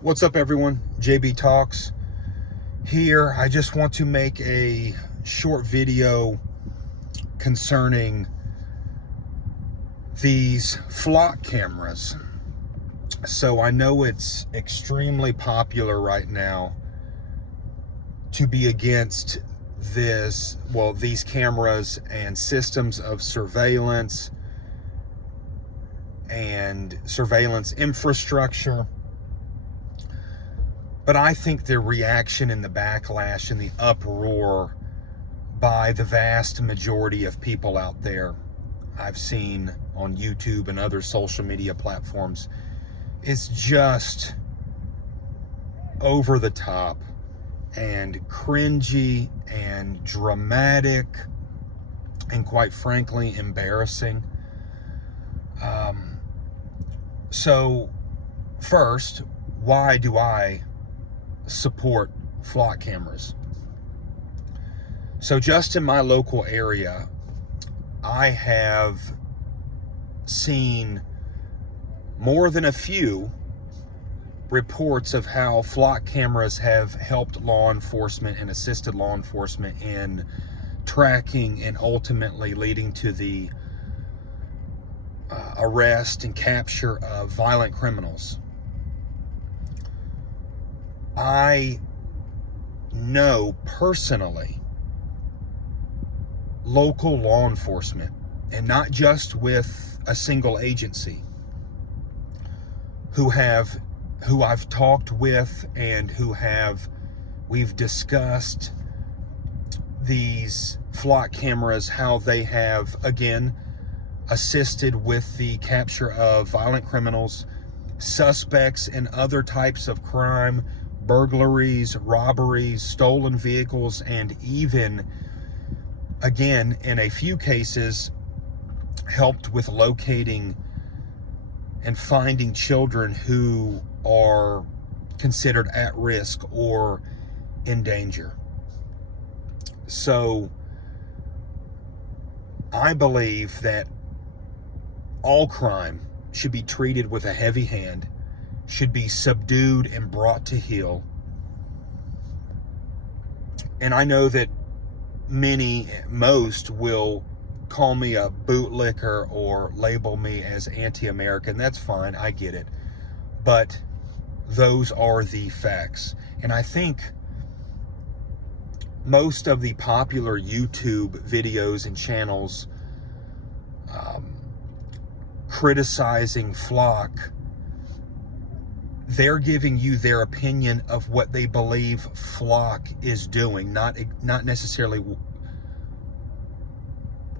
What's up, everyone? JB Talks here. I just want to make a short video concerning these flock cameras. So I know it's extremely popular right now to be against these cameras and systems of surveillance and surveillance infrastructure. But I think the reaction and the backlash and the uproar by the vast majority of people out there I've seen on YouTube and other social media platforms is just over the top and cringy and dramatic and, quite frankly, embarrassing. So first, why do I support flock cameras? So just in my local area, I have seen more than a few reports of how flock cameras have helped law enforcement and assisted law enforcement in tracking and ultimately leading to the arrest and capture of violent criminals. I know personally local law enforcement, and not just with a single agency, who I've talked with and we've discussed these flock cameras, how they have, again, assisted with the capture of violent criminals, suspects in other types of crime, burglaries, robberies, stolen vehicles, and even, again, in a few cases, helped with locating and finding children who are considered at risk or in danger. So I believe that all crime should be treated with a heavy hand, should be subdued and brought to heel. And I know that most will call me a bootlicker or label me as anti-American. That's fine, I get it. But those are the facts. And I think most of the popular YouTube videos and channels criticizing flock, they're giving you their opinion of what they believe flock is doing, not necessarily,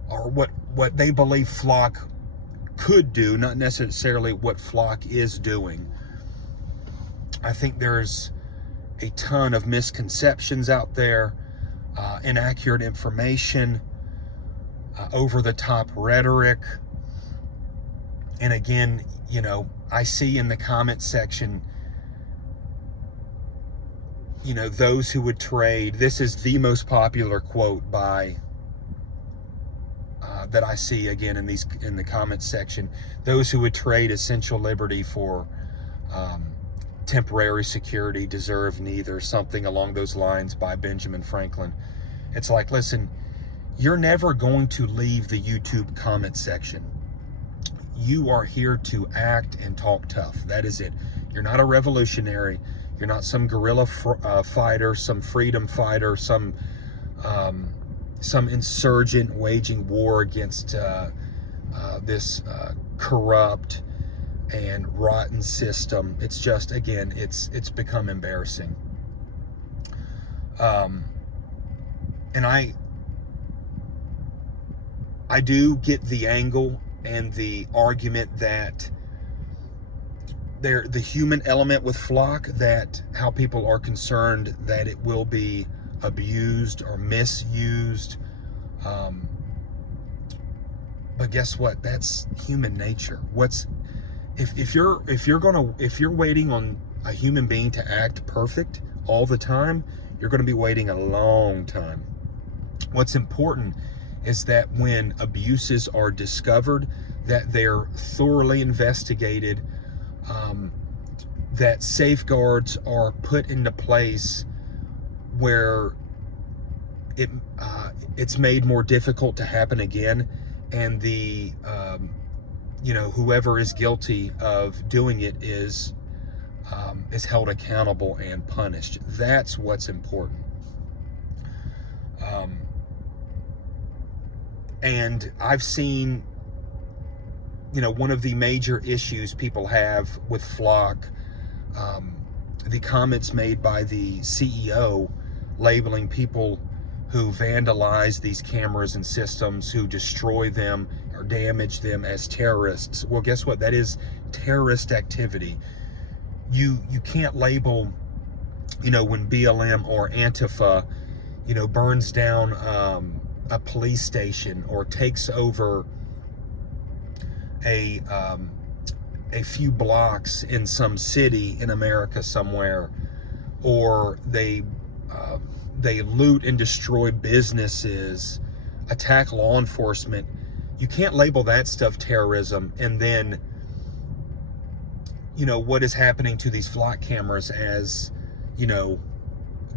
or what they believe flock could do, not necessarily what flock is doing. I think there's a ton of misconceptions out there, inaccurate information, over-the-top rhetoric. And again, I see in the comment section, those who would trade. This is the most popular quote by that I see again in the comment section. Those who would trade essential liberty for temporary security deserve neither. Something along those lines by Benjamin Franklin. It's like, listen, you're never going to leave the YouTube comment section. You are here to act and talk tough. That is it. You're not a revolutionary. You're not some guerrilla fighter, some freedom fighter, some insurgent waging war against this corrupt and rotten system. It's just, again, it's become embarrassing. And I do get the angle and the argument that the human element with flock, that how people are concerned that it will be abused or misused. But guess what? That's human nature. If you're waiting on a human being to act perfect all the time, you're going to be waiting a long time. What's important is that when abuses are discovered, that they're thoroughly investigated, that safeguards are put into place where it's made more difficult to happen again, and the whoever is guilty of doing it is held accountable and punished. That's what's important. And I've seen, one of the major issues people have with Flock, the comments made by the CEO labeling people who vandalize these cameras and systems, who destroy them or damage them, as terrorists. Well, guess what? That is terrorist activity. You can't label, when BLM or Antifa, burns down a police station or takes over a few blocks in some city in America somewhere, or they loot and destroy businesses, attack law enforcement. You can't label that stuff terrorism, and then what is happening to these Flock cameras as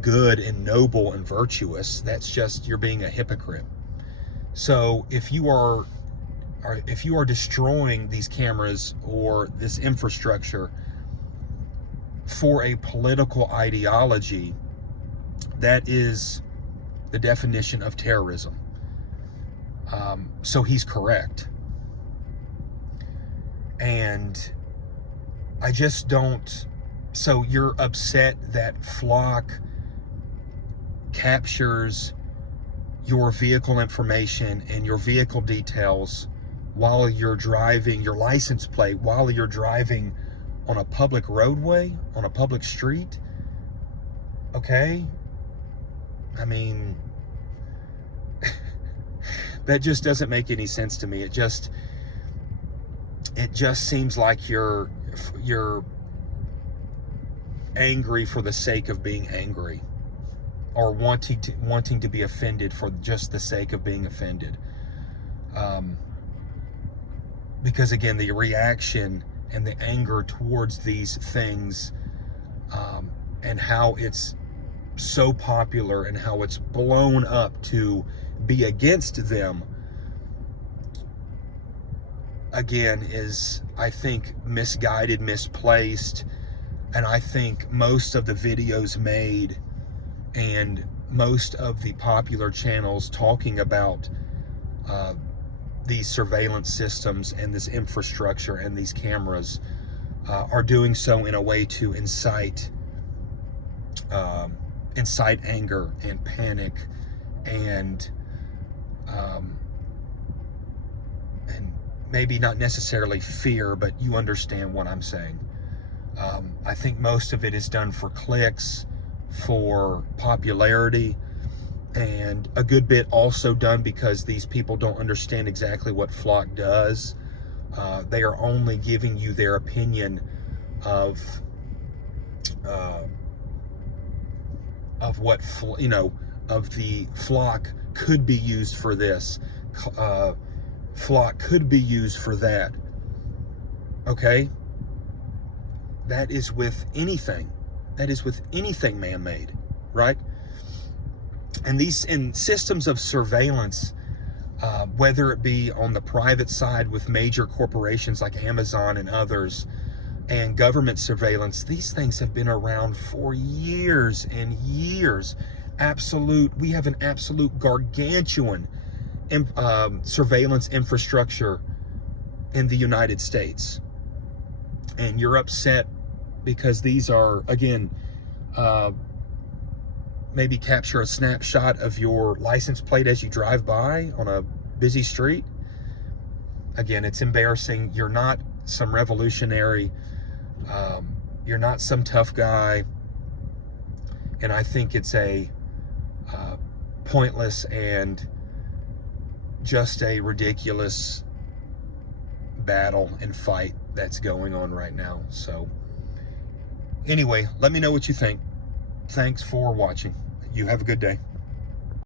good and noble and virtuous. That's just, you're being a hypocrite. So if you are destroying these cameras or this infrastructure for a political ideology, that is the definition of terrorism. So he's correct. And I just don't. So you're upset that Flock captures your vehicle information and your vehicle details while you're driving, your license plate, while you're driving on a public roadway, on a public street. Okay? I mean, that just doesn't make any sense to me. It just seems like you're angry for the sake of being angry, or wanting to be offended for just the sake of being offended. Because again, the reaction and the anger towards these things, and how it's so popular and how it's blown up to be against them, again, is, I think, misguided, misplaced. And I think most of the videos made and most of the popular channels talking about these surveillance systems and this infrastructure and these cameras are doing so in a way to incite anger and panic and maybe not necessarily fear, but you understand what I'm saying. I think most of it is done for clicks, for popularity, and a good bit also done because these people don't understand exactly what Flock does. They are only giving you their opinion of what, of the Flock could be used for this. Flock could be used for that. Okay? That is with anything. That is with anything man-made, right? And these systems of surveillance, whether it be on the private side with major corporations like Amazon and others, and government surveillance, these things have been around for years and years. We have an absolute gargantuan surveillance infrastructure in the United States. And you're upset because these are, again, maybe capture a snapshot of your license plate as you drive by on a busy street. Again, it's embarrassing. You're not some revolutionary. You're not some tough guy. And I think it's a pointless and just a ridiculous battle and fight that's going on right now. So anyway, let me know what you think. Thanks for watching. You have a good day.